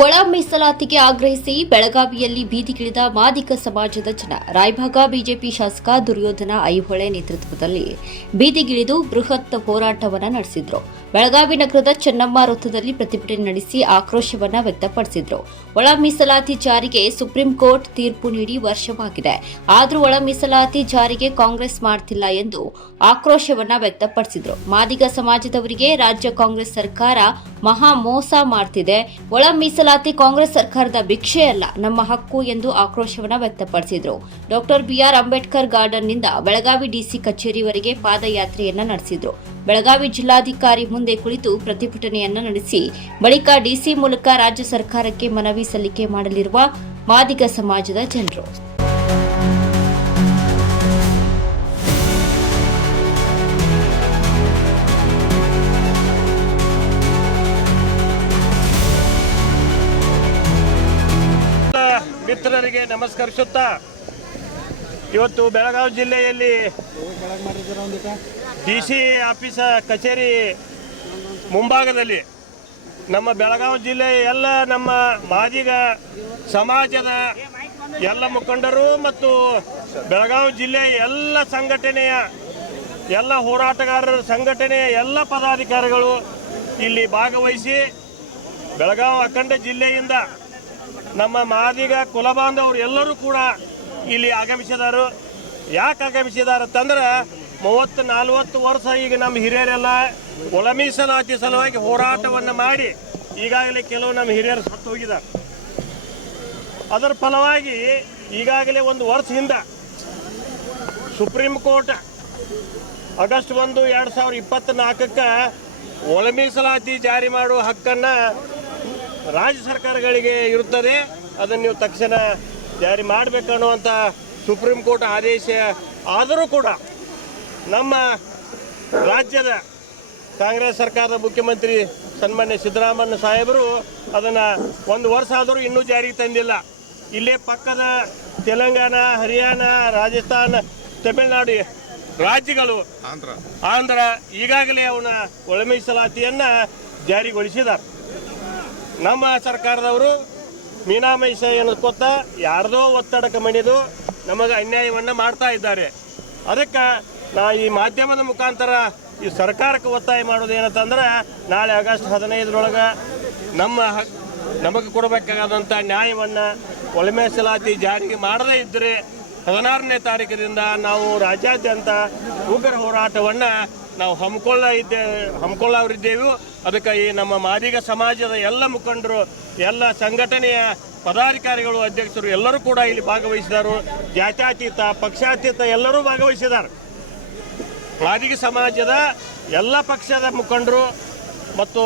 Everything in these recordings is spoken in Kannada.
ಒಳ ಮೀಸಲಾತಿಗೆ ಆಗ್ರಹಿಸಿ ಬೆಳಗಾವಿಯಲ್ಲಿ ಬೀದಿಗಿಳಿದ ಮಾದಿಗ ಸಮಾಜದ ಜನ. ರಾಯಭಾಗ ಬಿಜೆಪಿ ಶಾಸಕ ದುರ್ಯೋಧನ ಐಹೊಳೆ ನೇತೃತ್ವದಲ್ಲಿ ಬೀದಿಗಿಳಿದು ಬೃಹತ್ ಹೋರಾಟವನ್ನು ನಡೆಸಿದ್ರು. ಬೆಳಗಾವಿ ನಗರದ ಚೆನ್ನಮ್ಮ ವೃತ್ತದಲ್ಲಿ ಪ್ರತಿಭಟನೆ ನಡೆಸಿ ಆಕ್ರೋಶವನ್ನ ವ್ಯಕ್ತಪಡಿಸಿದ್ರು. ಒಳ ಮೀಸಲಾತಿ ಜಾರಿಗೆ ಸುಪ್ರೀಂ ಕೋರ್ಟ್ ತೀರ್ಪು ನೀಡಿ ವರ್ಷವಾಗಿದೆ. ಆದರೂ ಒಳ ಮೀಸಲಾತಿ ಜಾರಿಗೆ ಕಾಂಗ್ರೆಸ್ ಮಾಡ್ತಿಲ್ಲ ಎಂದು ಆಕ್ರೋಶವನ್ನ ವ್ಯಕ್ತಪಡಿಸಿದ್ರು. ಮಾದಿಗ ಸಮಾಜದವರಿಗೆ ರಾಜ್ಯ ಕಾಂಗ್ರೆಸ್ ಸರ್ಕಾರ ಮಹಾ ಮೋಸ ಮಾಡ್ತಿದೆ. ಒಳ ಮೀಸಲಾತಿ ಕಾಂಗ್ರೆಸ್ ಸರ್ಕಾರದ ಭಿಕ್ಷೆಯಲ್ಲ, ನಮ್ಮ ಹಕ್ಕು ಎಂದು ಆಕ್ರೋಶವನ್ನು ವ್ಯಕ್ತಪಡಿಸಿದರು. ಡಾಕ್ಟರ್ ಬಿಆರ್ ಅಂಬೇಡ್ಕರ್ ಗಾರ್ಡನ್ನಿಂದ ಬೆಳಗಾವಿ ಡಿಸಿ ಕಚೇರಿವರೆಗೆ ಪಾದಯಾತ್ರೆಯನ್ನ ನಡೆಸಿದರು. ಬೆಳಗಾವಿ ಜಿಲ್ಲಾಧಿಕಾರಿ ಮುಂದೆ ಕುಳಿತು ಪ್ರತಿಭಟನೆಯನ್ನ ನಡೆಸಿ, ಬಳಿಕ ಡಿಸಿ ಮೂಲಕ ರಾಜ್ಯ ಸರ್ಕಾರಕ್ಕೆ ಮನವಿ ಸಲ್ಲಿಕೆ ಮಾಡಲಿರುವ ಮಾದಿಗ ಸಮಾಜದ ಜನರು. ಮಿತ್ರರಿಗೆ ನಮಸ್ಕರಿಸುತ್ತಾ, ಇವತ್ತು ಬೆಳಗಾವಿ ಜಿಲ್ಲೆಯಲ್ಲಿ ಡಿ ಸಿ ಆಫೀಸ ಕಚೇರಿ ಮುಂಭಾಗದಲ್ಲಿ ನಮ್ಮ ಬೆಳಗಾವಿ ಜಿಲ್ಲೆಯ ಎಲ್ಲ ನಮ್ಮ ಮಾದಿಗ ಸಮಾಜದ ಎಲ್ಲ ಮುಖಂಡರು ಮತ್ತು ಬೆಳಗಾವಿ ಜಿಲ್ಲೆಯ ಎಲ್ಲ ಸಂಘಟನೆಯ, ಎಲ್ಲ ಹೋರಾಟಗಾರರ ಸಂಘಟನೆಯ ಎಲ್ಲ ಪದಾಧಿಕಾರಿಗಳು ಇಲ್ಲಿ ಭಾಗವಹಿಸಿ ಬೆಳಗಾವಿ ಅಖಂಡ ಜಿಲ್ಲೆಯಿಂದ ನಮ್ಮ ಮಾದಿಗ ಕುಲಬಾಂಧವರು ಎಲ್ಲರೂ ಕೂಡ ಇಲ್ಲಿ ಆಗಮಿಸಿದಾರು. ಯಾಕೆ ಆಗಮಿಸಿದಾರೆ ಅಂತಂದ್ರೆ ಮೂವತ್ತು, ನಲ್ವತ್ತು ವರ್ಷ ಈಗ ನಮ್ಮ ಹಿರಿಯರೆಲ್ಲ ಒಳ ಮೀಸಲಾತಿ ಸಲುವಾಗಿ ಹೋರಾಟವನ್ನು ಮಾಡಿ ಈಗಾಗಲೇ ಕೆಲವು ನಮ್ಮ ಹಿರಿಯರು ಸತ್ತು ಹೋಗಿದ್ದಾರೆ. ಅದರ ಫಲವಾಗಿ ಈಗಾಗಲೇ ಒಂದು ವರ್ಷ ಹಿಂದೆ ಸುಪ್ರೀಂ ಕೋರ್ಟ್ ಆಗಸ್ಟ್ ಒಂದು, ಎರಡು ಸಾವಿರದ ಇಪ್ಪತ್ತ್ನಾಲ್ಕಕ್ಕೆ ಒಳ ಮೀಸಲಾತಿ ಜಾರಿ ಮಾಡುವ ಹಕ್ಕನ್ನು ರಾಜ್ಯ ಸರ್ಕಾರಗಳಿಗೆ ಇರುತ್ತದೆ. ಅದನ್ನು ನೀವು ತಕ್ಷಣ ಜಾರಿ ಮಾಡಬೇಕನ್ನುವಂಥ ಸುಪ್ರೀಂ ಕೋರ್ಟ್ ಆದೇಶ ಆದರೂ ಕೂಡ ನಮ್ಮ ರಾಜ್ಯದ ಕಾಂಗ್ರೆಸ್ ಸರ್ಕಾರದ ಮುಖ್ಯಮಂತ್ರಿ ಸನ್ಮಾನ್ಯ ಸಿದ್ದರಾಮಯ್ಯ ಸಾಹೇಬರು ಅದನ್ನು ಒಂದು ವರ್ಷ ಆದರೂ ಇನ್ನೂ ಜಾರಿಗೆ ತಂದಿಲ್ಲ. ಇಲ್ಲೇ ಪಕ್ಕದ ತೆಲಂಗಾಣ ಹರಿಯಾಣ ರಾಜಸ್ಥಾನ ತಮಿಳುನಾಡು ರಾಜ್ಯಗಳು ಆಂಧ್ರ. ಆಂಧ್ರ ಈಗಾಗಲೇ ಅವನ ಒಳ ಮೀಸಲಾತಿಯನ್ನು ಜಾರಿಗೊಳಿಸಿದ್ದಾರೆ. ನಮ್ಮ ಸರ್ಕಾರದವರು ಮೀನಾಮೈಷ ಕೊತ್ತ ಯಾರ್ದೋ ಒತ್ತಡಕ್ಕೆ ಮಣಿದು ನಮಗೆ ಅನ್ಯಾಯವನ್ನು ಮಾಡ್ತಾ ಇದ್ದಾರೆ. ಅದಕ್ಕೆ ನಾ ಈ ಮಾಧ್ಯಮದ ಮುಖಾಂತರ ಈ ಸರ್ಕಾರಕ್ಕೆ ಒತ್ತಾಯ ಮಾಡೋದು ಏನಂತಂದ್ರೆ ನಾಳೆ ಆಗಸ್ಟ್ ಹದಿನೈದರೊಳಗೆ ನಮ್ಮ ನಮಗೆ ಕೊಡಬೇಕಾದಂಥ ನ್ಯಾಯವನ್ನು ಒಳಮೀಸಲಾತಿ ಜಾರಿಗೆ ಮಾಡದೇ ಇದ್ದರೆ ಹದಿನಾರನೇ ತಾರೀಕಿನಿಂದ ನಾವು ರಾಜ್ಯಾದ್ಯಂತ ಉಗ್ರ ಹೋರಾಟವನ್ನು ನಾವು ಹಮ್ಮಿಕೊಳ್ಳ ಇದ್ದೇವೆ ಹಮ್ಮಿಕೊಳ್ಳವರಿದ್ದೇವೆ ಅದಕ್ಕೆ ಈ ನಮ್ಮ ಮಾದಿಗ ಸಮಾಜದ ಎಲ್ಲ ಮುಖಂಡರು, ಎಲ್ಲ ಸಂಘಟನೆಯ ಪದಾಧಿಕಾರಿಗಳು, ಅಧ್ಯಕ್ಷರು ಎಲ್ಲರೂ ಕೂಡ ಇಲ್ಲಿ ಭಾಗವಹಿಸಿದರು. ಜಾತ್ಯಾತೀತ, ಪಕ್ಷಾತೀತ ಎಲ್ಲರೂ ಭಾಗವಹಿಸಿದ್ದಾರೆ. ಮಾದಿಗ ಸಮಾಜದ ಎಲ್ಲ ಪಕ್ಷದ ಮುಖಂಡರು ಮತ್ತು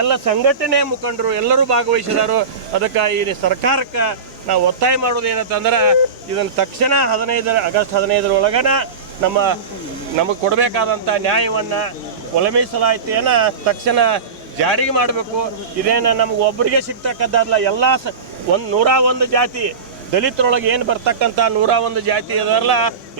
ಎಲ್ಲ ಸಂಘಟನೆಯ ಮುಖಂಡರು ಎಲ್ಲರೂ ಭಾಗವಹಿಸಿದರು. ಅದಕ್ಕೆ ಈ ಸರ್ಕಾರಕ್ಕೆ ನಾವು ಒತ್ತಾಯ ಮಾಡೋದು ಏನಂತಂದ್ರೆ, ಇದನ್ನು ತಕ್ಷಣ ಹದಿನೈದರ, ಆಗಸ್ಟ್ ಹದಿನೈದರ ಒಳಗನ ನಮ್ಮ, ನಮಗೆ ಕೊಡಬೇಕಾದಂಥ ನ್ಯಾಯವನ್ನು ಒಳ ಮೀಸಲಾತಿಯನ್ನು ತಕ್ಷಣ ಜಾರಿಗೆ ಮಾಡಬೇಕು. ಇದೇನು ನಮ್ಗೆ ಒಬ್ಬರಿಗೆ ಸಿಗ್ತಕ್ಕದ್ದಲ್ಲ ಎಲ್ಲ ಸ, ಒಂದು ನೂರ ಒಂದು ಜಾತಿ, ದಲಿತರೊಳಗೆ ಏನು ಬರ್ತಕ್ಕಂಥ ನೂರ ಒಂದು ಜಾತಿ ಅದರಲ್ಲ,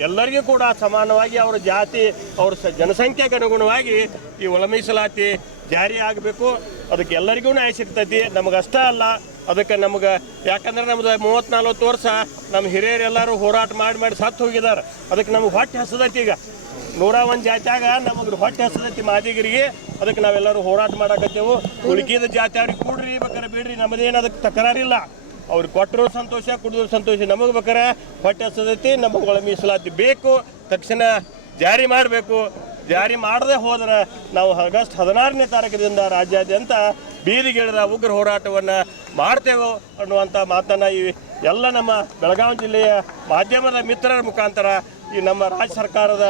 ಎಲ್ಲರಿಗೂ ಕೂಡ ಸಮಾನವಾಗಿ ಅವರ ಜಾತಿ, ಅವ್ರ ಸ, ಜನಸಂಖ್ಯೆಗೆ ಅನುಗುಣವಾಗಿ ಈ ಒಳ ಮೀಸಲಾತಿ ಜಾರಿ ಆಗಬೇಕು. ಅದಕ್ಕೆ ಎಲ್ಲರಿಗೂ ನ್ಯಾಯ ಸಿಗ್ತೈತಿ. ನಮಗಷ್ಟೇ ಅಲ್ಲ, ಅದಕ್ಕೆ ನಮ್ಗೆ, ಯಾಕಂದ್ರೆ ನಮ್ದು ಮೂವತ್ತ್ ನಲ್ವತ್ತು ವರ್ಷ ನಮ್ಮ ಹಿರಿಯರೆಲ್ಲರೂ ಹೋರಾಟ ಮಾಡಿ ಮಾಡಿ ಸತ್ತು ಹೋಗಿದ್ದಾರೆ ಅದಕ್ಕೆ ನಮ್ಗೆ ಹೊಟ್ಟೆ ಹಸದೈತಿ ಈಗ. ನೂರ ಒಂದು ಜಾತ್ಯಾಗ ನಮಗೆ ಹೊಟ್ಟೆ ಹಸದೈತಿ ಮಾದಿಗರಿಗೆ. ಅದಕ್ಕೆ ನಾವೆಲ್ಲರೂ ಹೋರಾಟ ಮಾಡಕತ್ತೇವು. ಹುಡುಗಿದ ಜಾತಿ ಕೂಡ್ರಿ ಬೇಕಾರೆ ಬಿಡ್ರಿ ನಮ್ಮದೇನು ಅದಕ್ಕೆ ತಕರಾರಿಲ್ಲ. ಅವ್ರಿಗೆ ಕೊಟ್ಟರು ಸಂತೋಷ, ಕುಡಿದ್ರು ಸಂತೋಷ. ನಮಗೆ ಬೇಕಾರೆ ಹೊಟ್ಟೆ ಹಸದೈತಿ, ನಮಗೆ ಒಳ ಮೀಸಲಾತಿ ಬೇಕು. ತಕ್ಷಣ ಜಾರಿ ಮಾಡಬೇಕು. ಜಾರಿ ಮಾಡದೆ ಹೋದ್ರೆ ನಾವು ಆಗಸ್ಟ್ ಹದಿನಾರನೇ ತಾರೀಕಿನಿಂದ ರಾಜ್ಯಾದ್ಯಂತ ಬೀದಿಗಿಳಿದ ಉಗ್ರ ಹೋರಾಟವನ್ನು ಮಾಡ್ತೇವೆ ಅನ್ನುವಂಥ ಮಾತನ್ನು ಈ ಎಲ್ಲ ನಮ್ಮ ಬೆಳಗಾವಿ ಜಿಲ್ಲೆಯ ಮಾಧ್ಯಮದ ಮಿತ್ರರ ಮುಖಾಂತರ ಈ ನಮ್ಮ ರಾಜ್ಯ ಸರ್ಕಾರದ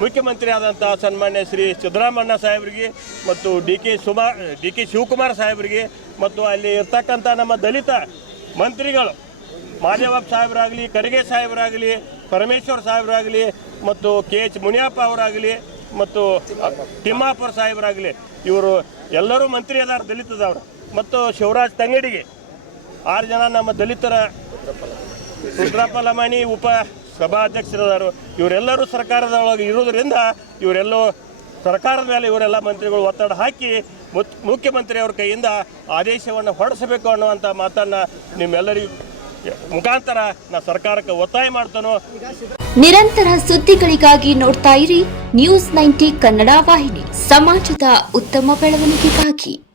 ಮುಖ್ಯಮಂತ್ರಿ ಆದಂಥ ಸನ್ಮಾನ್ಯ ಶ್ರೀ ಸಿದ್ದರಾಮಣ್ಣ ಸಾಹೇಬರಿಗೆ ಮತ್ತು D K Suma, D K Shivakumar ಸಾಹೇಬರಿಗೆ ಮತ್ತು ಅಲ್ಲಿ ಇರ್ತಕ್ಕಂಥ ನಮ್ಮ ದಲಿತ ಮಂತ್ರಿಗಳು, ಮಾದೇವಪ್ಪ ಸಾಹೇಬರಾಗಲಿ, ಕರಿಗೆ ಸಾಹೇಬರಾಗಲಿ, ಪರಮೇಶ್ವರ್ ಸಾಹೇಬರಾಗಲಿ ಮತ್ತು ಕೆ ಎಚ್ ಮುನಿಯಪ್ಪ ಅವರಾಗಲಿ ಮತ್ತು ತಿಮ್ಮಾಪುರ ಸಾಹೇಬರಾಗಲಿ, ಇವರು ಎಲ್ಲರೂ ಮಂತ್ರಿ ಅದಾರ ದಲಿತದವರು. ಮತ್ತು ಶಿವರಾಜ್ ತಂಗಡಿಗೆ ಆರು ಜನ ನಮ್ಮ ದಲಿತರ ರುದ್ರಪ್ಪ ಲಮಾಣಿ ಉಪ ಸಭಾಧ್ಯಕ್ಷರದಾರು, ಇವರೆಲ್ಲರೂ ಸರ್ಕಾರದ ಒಳಗೆ ಇರೋದ್ರಿಂದ ಇವರೆಲ್ಲೋ ಸರ್ಕಾರದ ಮೇಲೆ ಇವರೆಲ್ಲ ಮಂತ್ರಿಗಳು ಒತ್ತಡ ಹಾಕಿ ಮುತ್- ಮುಖ್ಯಮಂತ್ರಿಯವರ ಕೈಯಿಂದ ಆದೇಶವನ್ನು ಹೊರಡಿಸಬೇಕು ಅನ್ನುವಂಥ ಮಾತನ್ನು ನಿಮ್ಮೆಲ್ಲರಿಗೂ ಮುಖಾಂತರ ನಾ ಸರ್ಕಾರಕ್ಕೆ ಒತ್ತಾಯ ಮಾಡ್ತಾನೋ. ನಿರಂತರ ಸುದ್ದಿಗಳಿಗಾಗಿ ನೋಡ್ತಾ ಇರಿ ನ್ಯೂಸ್ ನೈಂಟಿ ಕನ್ನಡ ವಾಹಿನಿ, ಸಮಾಜದ ಉತ್ತಮ ಬೆಳವಣಿಗೆಗಾಗಿ.